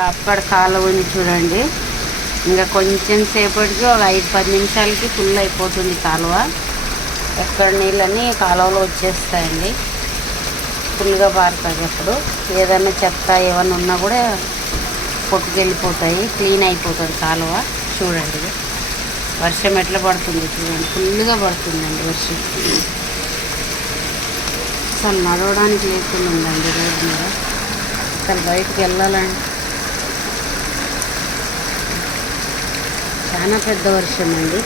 అక్కడ కాలువ ఉంది చూడండి. ఇంకా కొంచెం సేపటికి ఒక 5-10 నిమిషాలకి ఫుల్ అయిపోతుంది కాలువ. ఎక్కడ నీళ్ళని కాలువలో వచ్చేస్తాయండి, ఫుల్గా పారుతుంది. అప్పుడు ఏదైనా చెత్త ఏమన్నా ఉన్నా కూడా కొట్టుకెళ్ళిపోతాయి, క్లీన్ అయిపోతుంది కాలువ. చూడండి వర్షం ఎట్లా పడుతుంది చూడండి, ఫుల్గా పడుతుందండి వర్షం. అసలు నడవడానికి లేకుండా ఉందండి రోడ్డు మీద. అసలు బయటికి వెళ్ళాలండి, చాలా పెద్ద వర్షం అండి.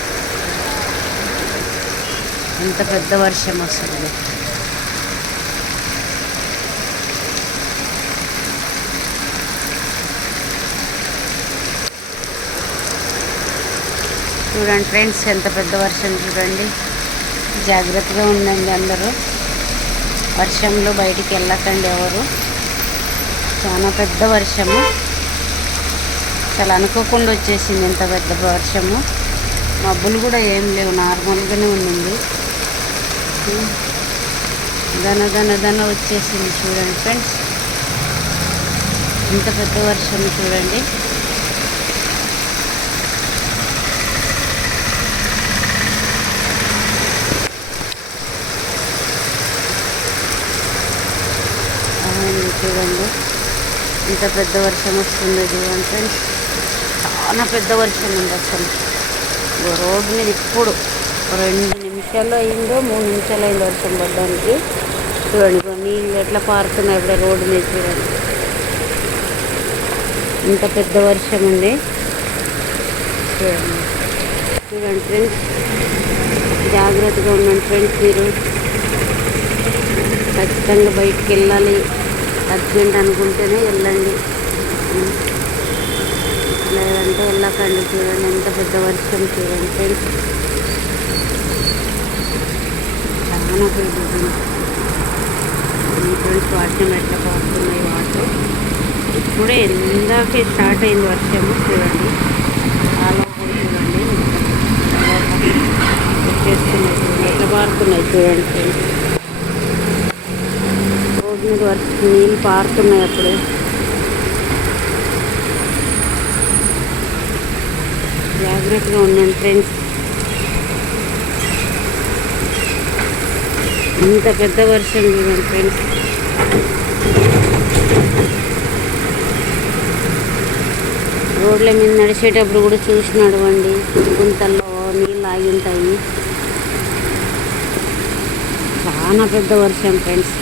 ఎంత పెద్ద వర్షం వస్తుంది. చూడండి ఫ్రెండ్స్, ఎంత పెద్ద వర్షం చూడండి. జాగ్రత్తగా ఉండండి అందరూ, వర్షంలో బయటికి వెళ్ళకండి ఎవరు. చాలా పెద్ద వర్షము, చాలా అనుకోకుండా వచ్చేసింది ఎంత పెద్ద వర్షము. మబ్బులు కూడా ఏం లేవు, నార్మల్గానే ఉండింది. దన వచ్చేసింది చూడండి ఫ్రెండ్స్, ఎంత పెద్ద వర్షం చూడండి. చూడండి ఇంత పెద్ద వర్షం వస్తుంది చూడండి ఫ్రెండ్స్, చాలా పెద్ద వర్షం ఉంది. అసలు రోడ్డు మీద ఇప్పుడు 2 నిమిషాలు అయిందో 3 నిమిషాలు అయింది వర్షం పడడానికి. చూడండి నీళ్ళు ఎట్లా పారుతున్నాయి ఇప్పుడు రోడ్డు మీద. చూడండి ఇంత పెద్ద వర్షం ఉంది. చూడండి చూడండి ఫ్రెండ్స్, జాగ్రత్తగా ఉండండి ఫ్రెండ్స్. మీరు ఖచ్చితంగా బయటికి వెళ్ళాలి, అర్జెంట్ అనుకుంటేనే వెళ్ళండి, లేదంటే వెళ్ళకండి. చూడండి ఎంత పెద్ద వర్షం చూడండి ఫ్రెండ్స్, చాలా పెద్దది ఫ్రెండ్స్. వర్షం ఎట్లా పడుతున్నాయి వాటర్. ఇప్పుడే ఇందాకే స్టార్ట్ అయింది వర్షము. చూడండి కాలువ కూడా చూడండి వచ్చేస్తున్నాయి, చూడండి ఎట్లా పారుతున్నాయి చూడండి ఫ్రెండ్స్. రోడ్డు మీద నీళ్ళు పారుతున్నాయి అప్పుడే. జాగ్రత్తగా ఉండండి ఫ్రెండ్స్, ఇంత పెద్ద వర్షం చూడండి ఫ్రెండ్స్. రోడ్ల మీద నడిచేటప్పుడు కూడా చూసి నడవండి, గుంతల్లో నీళ్ళు ఆగి ఉంటాయి. చాలా పెద్ద వర్షం ఫ్రెండ్స్.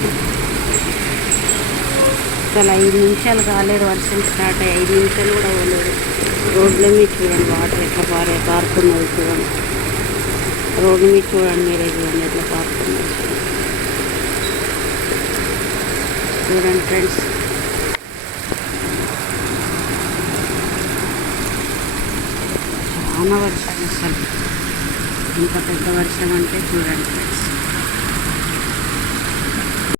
అసలు 5 నిమిషాలు కాలేదు వర్షం స్టార్ట్ అయ్యి, 5 నిమిషాలు కూడా అవ్వలేదు. రోడ్ల మీద చూడండి వాటర్ ఎట్లా పారుతున్నది చూడండి. రోడ్డు మీద చూడండి, మీరే చూడండి ఎట్లా పారుతున్నది చూడండి ఫ్రెండ్స్. చాలా వర్షం, అసలు ఇంత పెద్ద వర్షం అంటే చూడండి ఫ్రెండ్స్.